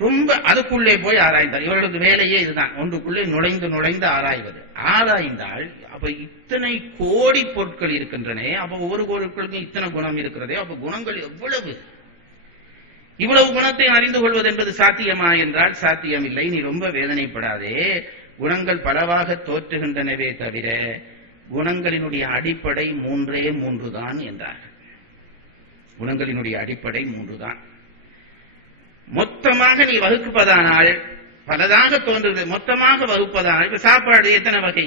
ரொம்ப அதுக்குள்ளே போய் ஆராய்ந்தார். இவர்களுக்கு வேலையே இதுதான், ஒன்றுக்குள்ளே நுழைந்து நுழைந்து ஆராய்வது. ஆராய்ந்தால் அப்ப இத்தனை கோடி பொருட்கள் இருக்கின்றன, அப்ப ஒவ்வொரு பொருட்களுக்கும் இத்தனை குணம் இருக்கிறதே, அப்ப குணங்கள் எவ்வளவு, இவ்வளவு குணத்தை அறிந்து கொள்வது என்பது சாத்தியமா என்றால் சாத்தியமில்லை. நீ ரொம்ப வேதனைப்படாதே, குணங்கள் பலவாக தோற்றுகின்றனவே தவிர குணங்களினுடைய அடிப்படை மூன்றே மூன்றுதான் என்றார். குணங்களினுடைய அடிப்படை மூன்றுதான். மொத்தமாக நீ வகுப்பதானால் பலதாக தோன்றுகிறது, மொத்தமாக வகுப்பதானால் இப்ப சாப்பாடு எத்தனை வகை,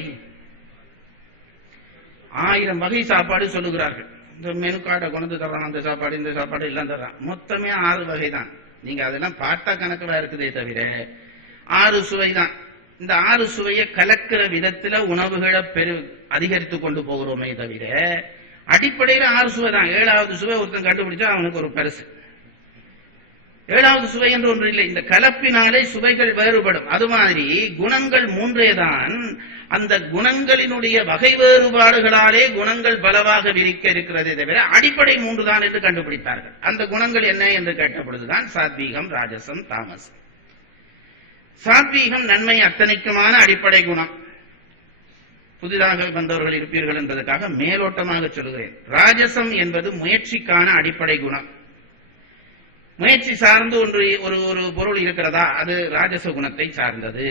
1000 வகை சாப்பாடு சொல்லுகிறார்கள். இந்த மெனு கார்டை கொண்டு தர்றான், அந்த சாப்பாடு இந்த சாப்பாடு எல்லாம் தர்றான், மொத்தமே 6 வகை தான். நீங்க அதெல்லாம் பார்த்தா கணக்கில் இருக்குதே தவிர 6 சுவை தான். இந்த 6 சுவையை கலக்கிற விதத்துல உணவுகளை அதிகரித்துக் கொண்டு போகிறோமே தவிர அடிப்படையில் 6 சுவை தான். 7வது சுவை ஒருத்தன் கண்டுபிடிச்சா அவனுக்கு ஒரு பரிசு. 7வது சுவை என்று ஒன்று இல்லை. இந்த கலப்பினாலே சுவைகள் வேறுபடும். அது மாதிரி குணங்கள் மூன்றே தான். அந்த குணங்களினுடைய வகை வேறுபாடுகளாலே குணங்கள் பலவாக விரிக்க இருக்கிறதே தவிர அடிப்படை 3 தான் என்று கண்டுபிடித்தார்கள். அந்த குணங்கள் என்ன என்று கேட்ட பொழுதுதான் சாத்வீகம், ராஜசம், தாமசம். சாத்வீகம் நன்மை அத்தனைக்குமான அடிப்படை குணம். புதிதாக வந்தவர்கள் இருப்பீர்கள் என்பதற்காக மேலோட்டமாக சொல்கிறேன். ராஜசம் என்பது முயற்சிக்கான அடிப்படை குணம். முயற்சி சார்ந்து ஒரு பொருள் இருக்கிறதா, அது ராஜச குணத்தை சார்ந்தது.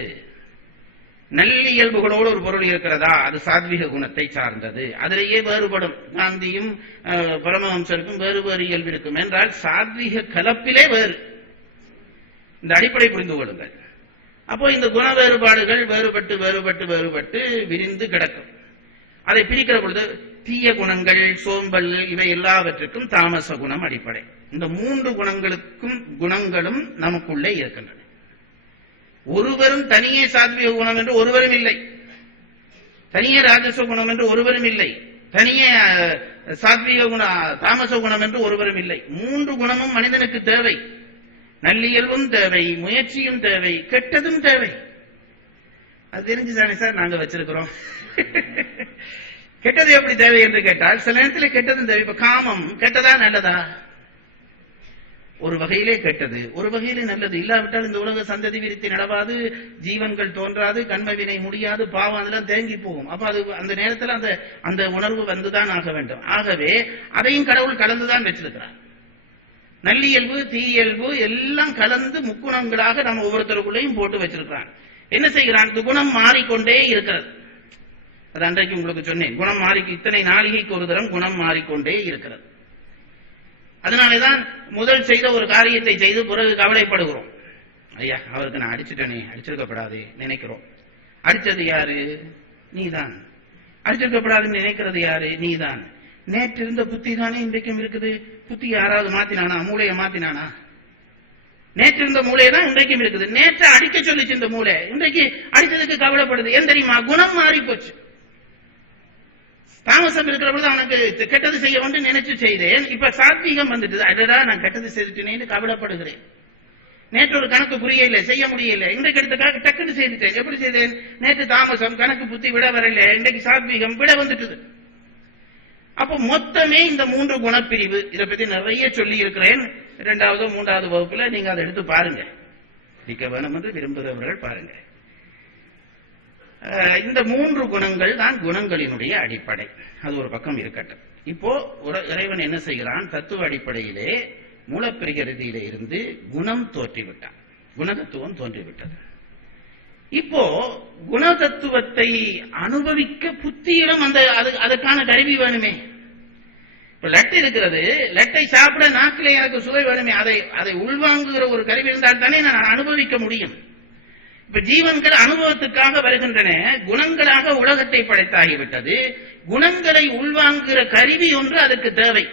நல்லியல்புகளோடு ஒரு பொருள் இருக்கிறதா, அது சாத்விக குணத்தை சார்ந்தது. அதிலேயே வேறுபடும். காந்தியும் பரமஹம்சருக்கும் வேறு வேறு இயல்பு இருக்கும் என்றால் சாத்விக கலப்பிலே வேறு. இந்த அடிப்படை புரிந்து கொள்ளுங்கள். அப்போ இந்த குண வேறுபாடுகள் வேறுபட்டு வேறுபட்டு வேறுபட்டு விரிந்து கிடக்கும். அதை பிரிக்கிற பொழுது தீய குணங்கள், சோம்பல், இவை எல்லாவற்றுக்கும் தாமச குணம் அடிப்படை. இந்த 3 குணங்களும் நமக்குள்ளே இருக்கின்றன. ஒருவரும் தனியே சாத்விக குணம் என்று ஒருவரும் இல்லை, தனியே ராஜச குணம் என்று ஒருவரும் இல்லை, தனியே சாத்விக குண தாமச குணம் என்று ஒருவரும் இல்லை. 3 குணமும் மனிதனுக்கு தேவை. நல்லியல்பும் தேவை, முயற்சியும் தேவை, கெட்டதும் தேவை. அது தெரிஞ்சுதானே சார் நாங்க வச்சிருக்கிறோம். கெட்டது எப்படி தேவை என்று கேட்டால் சில நேரத்தில் கெட்டதும் தேவை. இப்ப காமம் கெட்டதா நல்லதா? ஒரு வகையிலே கெட்டது, ஒரு வகையிலே நல்லது. இல்லாவிட்டால் இந்த உலக சந்ததி விருத்தி நடவாது, ஜீவன்கள் தோன்றாது, கண்மவினை முடியாது, பாவம் அதெல்லாம் தேங்கி போகும். அப்ப அது அந்த நேரத்தில் அந்த உணர்வு வந்துதான் ஆக வேண்டும். ஆகவே அதையும் கடவுள் கலந்துதான் வச்சிருக்கிறார். நல்லியல்பு, தீயல்பு எல்லாம் கலந்து முக்குணங்களாக நம்ம ஒவ்வொருத்தருக்குள்ளேயும் போட்டு வச்சிருக்கிறான். என்ன செய்கிறான்? இந்த குணம் மாறிக்கொண்டே இருக்கிறது. அது அன்றைக்கு உங்களுக்கு சொன்னேன். குணம் இத்தனை நாளிகைக்கு ஒரு தரம் குணம் மாறிக்கொண்டே இருக்கிறது. அதனாலேதான் முதல் செய்த ஒரு காரியத்தை செய்து பிறகு கவலைப்படுகிறோம். ஐயா, அவருக்கு நான் அடிச்சுட்டேனே, அடிச்சிருக்கப்படாது நினைக்கிறோம். அடிச்சது யாரு? நீதான். அடிச்சிருக்கப்படாதுன்னு நினைக்கிறது யாரு? நீதான். நேற்று இருந்த புத்தி தானே இன்றைக்கும் இருக்குது. புத்தி யாராவது மாத்தினானா? மூளையை மாத்தினானா? நேற்று இருந்த மூளையை தான் இன்றைக்கும் இருக்குது. நேற்று அடிக்க சொல்லிச்சு இந்த மூளை, இன்றைக்கு அடித்ததுக்கு கவலைப்படுது. ஏன் தெரியுமா? குணம் மாறி போச்சு. தாமசம் இருக்கிற பொழுது அவனுக்கு கெட்டது செய்ய வேண்டும் நினைச்சு செய்தேன். இப்ப சாத்வீகம் வந்துட்டு, அடடா நான் கெட்டது செய்துட்டேன்னு கவலைப்படுகிறேன். நேற்று ஒரு கணக்கு புரியல, செய்ய முடியல, இன்றைக்கு எடுத்த டக்குன்னு செய்துட்டேன். எப்படி செய்தேன்? நேற்று தாமசம், கணக்கு புத்தி விட வரல, இன்றைக்கு சாத்வீகம் விட வந்துட்டு. அப்ப மொத்தமே இந்த 3 குணப்பிரிவு. இதை பத்தி நிறைய சொல்லி இருக்கிறேன். 2வது 3வது வகுப்புல நீங்க அதை எடுத்து பாருங்க. படிக்க வேணும் என்று விரும்புகிறவர்கள் பாருங்க. இந்த 3 குணங்கள் தான் குணங்களினுடைய அடிப்படை. அது ஒரு பக்கம் இருக்கட்டும். இப்போ இறைவன் என்ன செய்கிறான்? தத்துவ அடிப்படையிலே மூலப்பிரகிருதியிலே இருந்து குணம் தோற்றிவிட்டான், குணதத்துவம் தோன்றிவிட்டது. இப்போ குணதத்துவத்தை அனுபவிக்க புத்தியிடம் அதுக்கான கருவி வேணுமே. இப்ப லட்டு இருக்கிறது, லட்டை சாப்பிட நாக்கிலே எனக்கு சுவை வேணுமே. அதை உள்வாங்குகிற ஒரு கருவி இருந்தால் தானே நான் அனுபவிக்க முடியும். இப்ப ஜீவன்கள் அனுபவத்துக்காக வருகின்றன. குணங்களாக உலகத்தை படைத்தாகிவிட்டது. குணங்களை உள்வாங்குகிற கருவி ஒன்று அதுக்கு தேவை.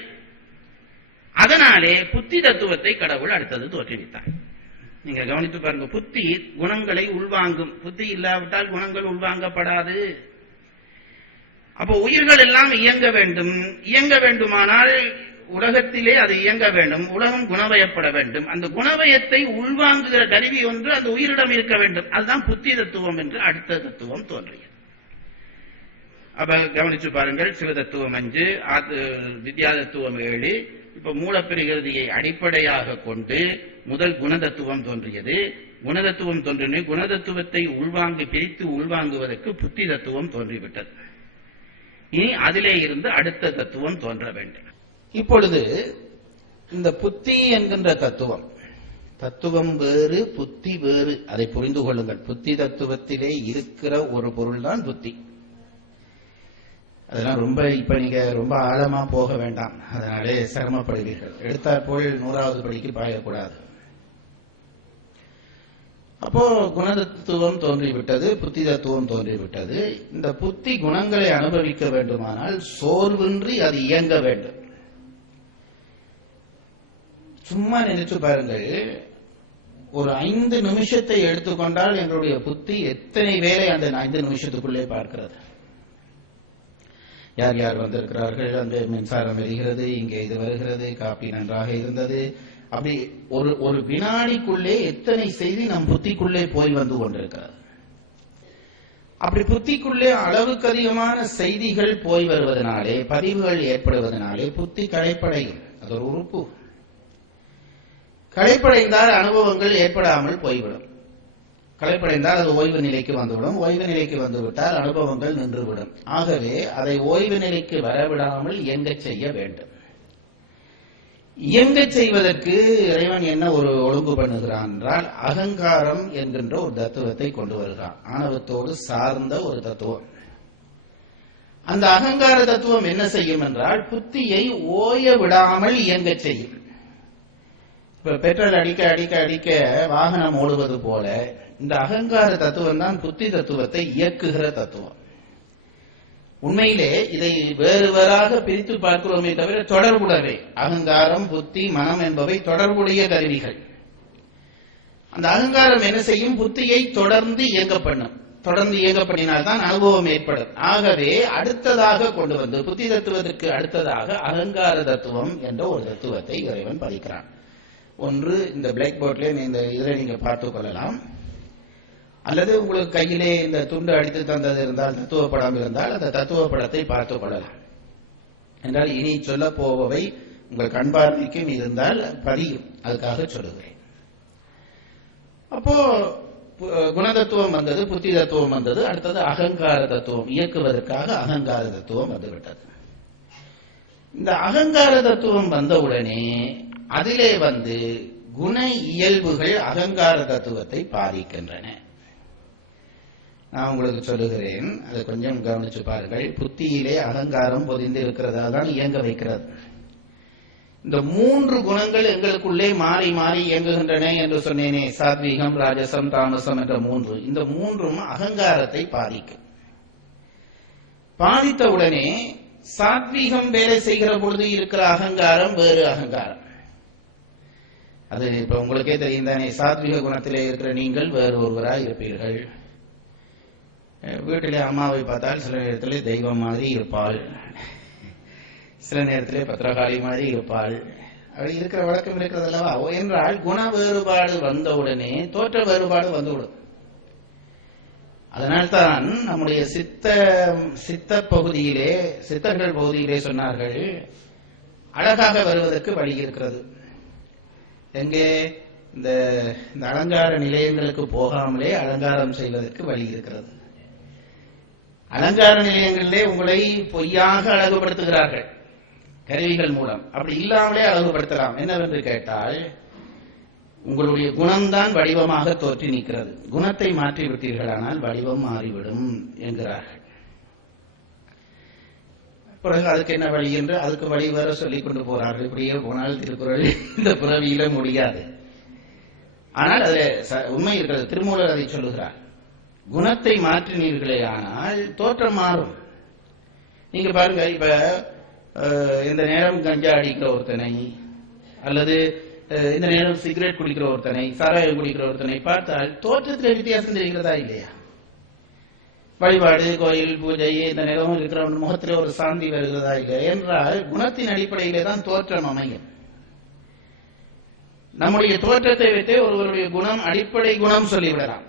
அதனாலே புத்தி தத்துவத்தை கடவுள் அடுத்தது தோற்றுவித்தார். நீங்க கவனித்து பாருங்க. புத்தி குணங்களை உள்வாங்கும். புத்தி இல்லாவிட்டால் குணங்கள் உள்வாங்கப்படாது. அப்போ உயிர்கள் எல்லாம் இயங்க வேண்டும். இயங்க வேண்டுமானால் உலகத்திலே அது இயங்க வேண்டும். உலகம் குணவயப்பட வேண்டும். அந்த குணவயத்தை உள்வாங்குகிற கருவி ஒன்று அந்த உயிரிடம் இருக்க வேண்டும். அதுதான் புத்தி தத்துவம் என்று அடுத்த தத்துவம் தோன்றியது. அப்ப கவனிச்சு பாருங்கள். சிவ தத்துவம் 5, வித்யா தத்துவம் 7, இப்ப மூலப்பிரகிருதியை அடிப்படையாக கொண்டு முதல் குணதத்துவம் தோன்றியது. குணதத்துவம் தோன்றின குணதத்துவத்தை பிரித்து உள்வாங்குவதற்கு புத்தி தத்துவம் தோன்றிவிட்டது. இனி அதிலே இருந்து அடுத்த தத்துவம் தோன்ற வேண்டும். இப்பொழுது இந்த புத்தி என்கின்ற தத்துவம் வேறு, புத்தி வேறு. அதை புரிந்து கொள்ளுங்கள். புத்தி தத்துவத்திலே இருக்கிற ஒரு பொருள் தான் புத்தி. அதெல்லாம் இப்ப நீங்க ரொம்ப ஆழமா போக வேண்டாம், அதனாலே சிரமப்படுவீர்கள். எடுத்தாற்போல் 100வது படிக்கு பாயக்கூடாது. அப்போ குணதத்துவம் தோன்றிவிட்டது, புத்தி தத்துவம் தோன்றிவிட்டது. இந்த புத்தி குணங்களை அனுபவிக்க வேண்டுமானால் சோர்வின்றி அது இயங்க வேண்டும். சும்மா நினைச்சு பாருங்கள், ஒரு 5 நிமிஷத்தை எடுத்துக்கொண்டால் எங்களுடைய புத்தி எத்தனை வேலை அந்த 5 நிமிஷத்துக்குள்ளே பார்க்கிறது. யார் யார் வந்திருக்கிறார்கள், அங்கே மின்சாரம் வருகிறது, இங்கே இது வருகிறது, காப்பி நன்றாக இருந்தது, அப்படி ஒரு வினாடிக்குள்ளே எத்தனை செய்தி நம் புத்திக்குள்ளே போய் வந்து கொண்டிருக்கிறது. அப்படி புத்திக்குள்ளே அளவுக்கு அதிகமான செய்திகள் போய் வருவதனாலே, பதிவுகள் ஏற்படுவதனாலே புத்தி களைப்படையும். அது ஒரு உறுப்பு. களைப்படைந்தால் அனுபவங்கள் ஏற்படாமல் போய்விடும். களைப்படைந்தால் அது ஓய்வு நிலைக்கு வந்துவிடும். ஓய்வு நிலைக்கு வந்துவிட்டால் அனுபவங்கள் நின்றுவிடும். ஆகவே அதை ஓய்வு நிலைக்கு வரவிடாமல் இயங்கச் செய்ய வேண்டும். இயங்கச் செய்வதற்கு இறைவன் என்ன ஒரு ஒழுங்கு பண்ணுகிறான் என்றால், அகங்காரம் என்கின்ற ஒரு தத்துவத்தை கொண்டு வருகிறான். ஆணவத்தோடு சார்ந்த ஒரு தத்துவம். அந்த அகங்கார தத்துவம் என்ன செய்யும் என்றால், புத்தியை ஓய விடாமல் இயங்கச் செய்யும். இப்ப பெட்ரோல் அடிக்க அடிக்க அடிக்க வாகனம் ஓடுவது போல இந்த அகங்கார தத்துவம் தான் புத்தி தத்துவத்தை இயக்குகிற தத்துவம். உண்மையிலே இதை வேறு வேறாக பிரித்து பார்க்கிறோமே தவிர தொடர்புடவே. அகங்காரம், புத்தி, மனம் என்பவை தொடர்புடைய கருவிகள். அந்த அகங்காரம் என்ன செய்யும்? புத்தியை தொடர்ந்து இயங்க பண்ணும். தொடர்ந்து இயங்க பண்ணினால்தான் அனுபவம் ஏற்படும். ஆகவே அடுத்ததாக கொண்டு வந்து புத்தி தத்துவத்திற்கு அடுத்ததாக அகங்கார தத்துவம் என்ற ஒரு தத்துவத்தை இறைவன் பதிக்கிறான். ஒன்று இந்த பிளாக் போர்ட்ல இந்த இதில் நீங்க பார்த்துக் கொள்ளலாம். அல்லது உங்களுக்கு கையிலே இந்த துண்டு அடித்து தந்தது இருந்தால், தத்துவ படம் இருந்தால் அந்த தத்துவ படத்தை பார்த்துக் கொள்ளலாம். என்றால் இனி சொல்ல போபவை உங்கள் கண்பார்வைக்கும் இருந்தால் பதியும். அதுக்காக சொல்லுகிறேன். அப்போ குணதத்துவம் வந்தது, புத்தி தத்துவம் வந்தது, அடுத்தது அகங்கார தத்துவம். இயக்குவதற்காக அகங்கார தத்துவம் வந்துவிட்டது. இந்த அகங்கார தத்துவம் வந்தவுடனே அதிலே குண இயல்புகள் அகங்கார தத்துவத்தை பாதிக்கின்றன. நான் உங்களுக்கு சொல்லுகிறேன், அதை கொஞ்சம் கவனிச்சு பாருங்கள். புத்தியிலே அகங்காரம் பொதிந்து இருக்கிறதா தான் இயங்க வைக்கிறது. இந்த 3 குணங்கள் எங்களுக்குள்ளே மாறி மாறி இயங்குகின்றன என்று சொன்னேனே, சாத்வீகம், ராஜசம், தாமசம் என்ற 3. இந்த 3ம் அகங்காரத்தை பாதிக்கும். பாதித்தவுடனே சாத்வீகம் வேலை செய்கிற பொழுது இருக்கிற அகங்காரம் வேறு அகங்காரம். அது இப்ப உங்களுக்கே தெரியும் தானே, சாத்வீக குணத்திலே இருக்கிற நீங்கள் வேறு ஒருவராய் இருப்பீர்கள். வீட்டிலே அம்மாவை பார்த்தால் சில நேரத்திலே தெய்வம் மாதிரி இருப்பாள், சில நேரத்திலே பத்திரகாளி மாதிரி இருப்பாள். அப்படி இருக்கிற வழக்கம் இருக்கிறது அல்லவா? என்றால் குண வேறுபாடு வந்தவுடனே தோற்ற வேறுபாடு வந்துவிடும். அதனால்தான் நம்முடைய சித்த பகுதியிலே, சித்தர்கள் பகுதியிலே சொன்னார்கள், அழகாக வருவதற்கு வழி இருக்கிறது. எங்கே? இந்த அலங்கார நிலையங்களுக்கு போகாமலே அலங்காரம் செய்வதற்கு வழி இருக்கிறது. அலங்கார நிலையங்களிலே உங்களை பொய்யாக அழகுபடுத்துகிறார்கள் கருவிகள் மூலம். அப்படி இல்லாமலே அழகுபடுத்தலாம். என்னவென்று கேட்டால், உங்களுடைய குணம்தான் வடிவமாக தோற்றி நிற்கிறது. குணத்தை மாற்றி விட்டீர்களானால் வடிவம் மாறிவிடும் என்கிறார்கள். பிறகு அதுக்கு என்ன வழி என்று அதுக்கு வழி வேற சொல்லிக் கொண்டு போறார்கள். இப்படியே போனால் திருக்குறள் இந்த பிறவியில முடியாது. ஆனால் அது உண்மை இருக்கிறது. திருமூலர் அதை சொல்லுகிறார். குணத்தை மாற்றினீர்களே ஆனால் தோற்றம் மாறும். நீங்க பாருங்க, இப்ப இந்த நேரம் கஞ்சா அடிக்கிற ஒருத்தனை, அல்லது இந்த நேரம் சிகரெட் குடிக்கிற ஒருத்தனை, சாராயம் குடிக்கிற ஒருத்தனை பார்த்தால் தோற்றத்தில் வித்தியாசம் தெரிகிறதா இல்லையா? வழிபாடு, கோயில், பூஜை, இந்த நேரமும் இருக்கிற முகத்தில் ஒரு சாந்தி வருகிறதா இல்லை என்றால் குணத்தின் அடிப்படையிலே தான் தோற்றம் அமையும். நம்முடைய தோற்றத்தை வைத்தே ஒருவருடைய குணம், அடிப்படை குணம் சொல்லிவிடலாம்.